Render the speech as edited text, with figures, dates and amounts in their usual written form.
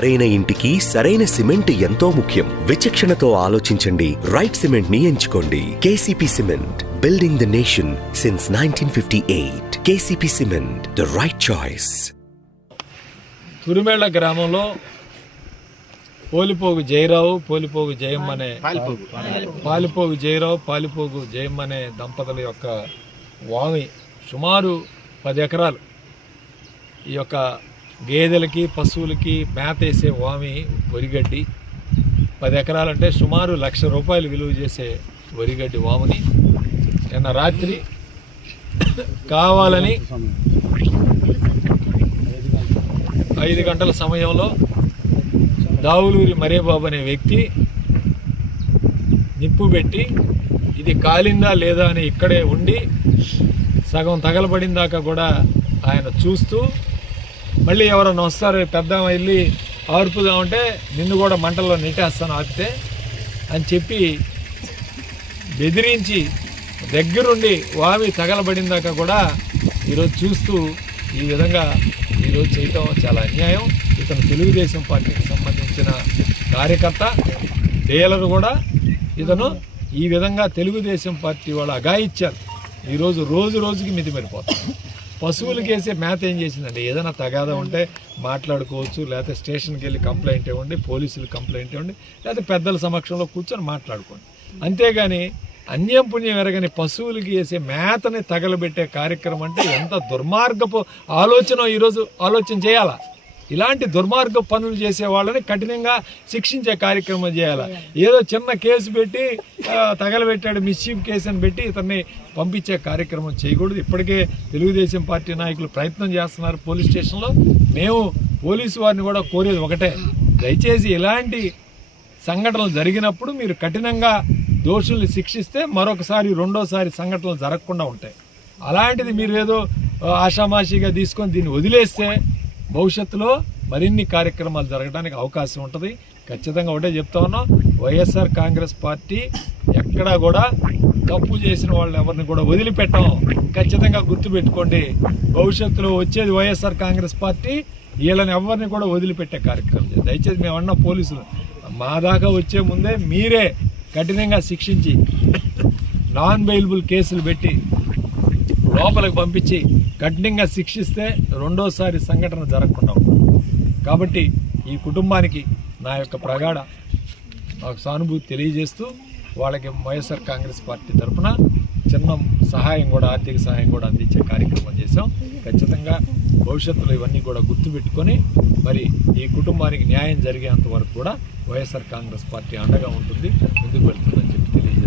సరైన ఇంటికి సరైన సిమెంట్ ఎంతో ముఖ్యం. విచక్షణతో ఆలోచించండి. రైట్ సిమెంట్ ని ఎంచుకోండి. KCP cement, building the nation since 1958. KCP cement, the right choice. Turimella గ్రామంలో పోలిపోగు జయరావు, పోలిపోగు జయమ్మ అనే పాలిపోగు జయరావు, పాలిపోగు జయమ్మ అనే దంపతుల యొక్క వామి సుమారు 10 ఎకరాలు. ఈ యొక్క గేదెలకి పశువులకి మేత వేసే వామి వరిగడ్డి 10 ఎకరాలంటే సుమారు ₹1,00,000 విలువ చేసే వరిగడ్డి వాముని నిన్న రాత్రి కావాలని 5 గంటల సమయంలో దావులూరి మరేబాబు అనే వ్యక్తి నిప్పు పెట్టి ఇది కాలిందా లేదా అని ఇక్కడే ఉండి సగం తగలబడిన దాకా కూడా ఆయన చూస్తూ మళ్ళీ ఎవరన్నా వస్తారు పెద్ద వెళ్ళి ఆర్పుదామంటే నిన్ను కూడా మంటల్లో నెట్టేస్తాను ఆపితే అని చెప్పి బెదిరించి దగ్గరుండి వామి తగలబడిన దాకా కూడా ఈరోజు చూస్తూ ఈ విధంగా ఈరోజు చేయటం చాలా అన్యాయం. ఇతను తెలుగుదేశం పార్టీకి సంబంధించిన కార్యకర్త, డీలర్ కూడా. ఇతను ఈ విధంగా తెలుగుదేశం పార్టీ వాళ్ళు అఘాయిత్యాలు ఈరోజు రోజు రోజుకి మితిమీరిపోతారు. పశువులకి వేసే మేత ఏం చేసిందండి? ఏదైనా తగాదా ఉంటే మాట్లాడుకోవచ్చు, లేకపోతే స్టేషన్కి వెళ్ళి కంప్లైంట్ ఇవ్వండి, పోలీసులు కంప్లైంట్ ఇవ్వండి, లేకపోతే పెద్దల సమక్షంలో కూర్చొని మాట్లాడుకోండి. అంతేగాని అన్యం పుణ్యం ఎరగని పశువులకి వేసే మేతని తగలబెట్టే కార్యక్రమం అంటే ఎంత దుర్మార్గపు ఆలోచన ఈరోజు ఆలోచన చేయాలా? ఇలాంటి దుర్మార్గ పనులు చేసే వాళ్ళని కఠినంగా శిక్షించే కార్యక్రమం చేయాలి. ఏదో చిన్న కేసు పెట్టి తగలబెట్టాడు, మిస్చీఫ్ కేసు అని పెట్టి ఇతన్ని పంపించే కార్యక్రమం చేయకూడదు. ఇప్పటికే తెలుగుదేశం పార్టీ నాయకులు ప్రయత్నం చేస్తున్నారు పోలీస్ స్టేషన్లో. మేము పోలీసు వారిని కూడా కోరేది ఒకటే, దయచేసి ఇలాంటి సంఘటనలు జరిగినప్పుడు మీరు కఠినంగా దోషుల్ని శిక్షిస్తే మరొకసారి రెండోసారి సంఘటనలు జరగకుండా ఉంటాయి. అలాంటిది మీరు ఏదో ఆషామాషిగా తీసుకొని దీన్ని వదిలేస్తే భవిష్యత్తులో మరిన్ని కార్యక్రమాలు జరగడానికి అవకాశం ఉంటుంది. ఖచ్చితంగా ఒకటే చెప్తా ఉన్నాం, వైఎస్ఆర్ కాంగ్రెస్ పార్టీ ఎక్కడా కూడా తప్పు చేసిన వాళ్ళని ఎవరిని కూడా వదిలిపెట్టాం. ఖచ్చితంగా గుర్తుపెట్టుకోండి, భవిష్యత్తులో వచ్చేది వైఎస్ఆర్ కాంగ్రెస్ పార్టీ. వీళ్ళని ఎవరిని కూడా వదిలిపెట్టే కార్యక్రమం చేయాలి. దయచేసి మేము అన్న పోలీసులు మా దాకా వచ్చే ముందే మీరే కఠినంగా శిక్షించి నాన్ బెయిలబుల్ కేసులు పెట్టి లోపలికి పంపించి కఠినంగా శిక్షిస్తే రెండోసారి సంఘటన జరగకుండా ఉంటుంది. కాబట్టి ఈ కుటుంబానికి నా యొక్క ప్రగాఢ నాకు సానుభూతి తెలియజేస్తూ వాళ్ళకి వైఎస్ఆర్ కాంగ్రెస్ పార్టీ తరఫున చిన్న సహాయం కూడా, ఆర్థిక సహాయం కూడా అందించే కార్యక్రమం చేశాం. ఖచ్చితంగా భవిష్యత్తులో ఇవన్నీ కూడా గుర్తుపెట్టుకొని మరి ఈ కుటుంబానికి న్యాయం జరిగేంత వరకు కూడా వైఎస్ఆర్ కాంగ్రెస్ పార్టీ అండగా ఉంటుంది, ముందుకు వెళ్తుందని చెప్పి తెలియజేస్తాం.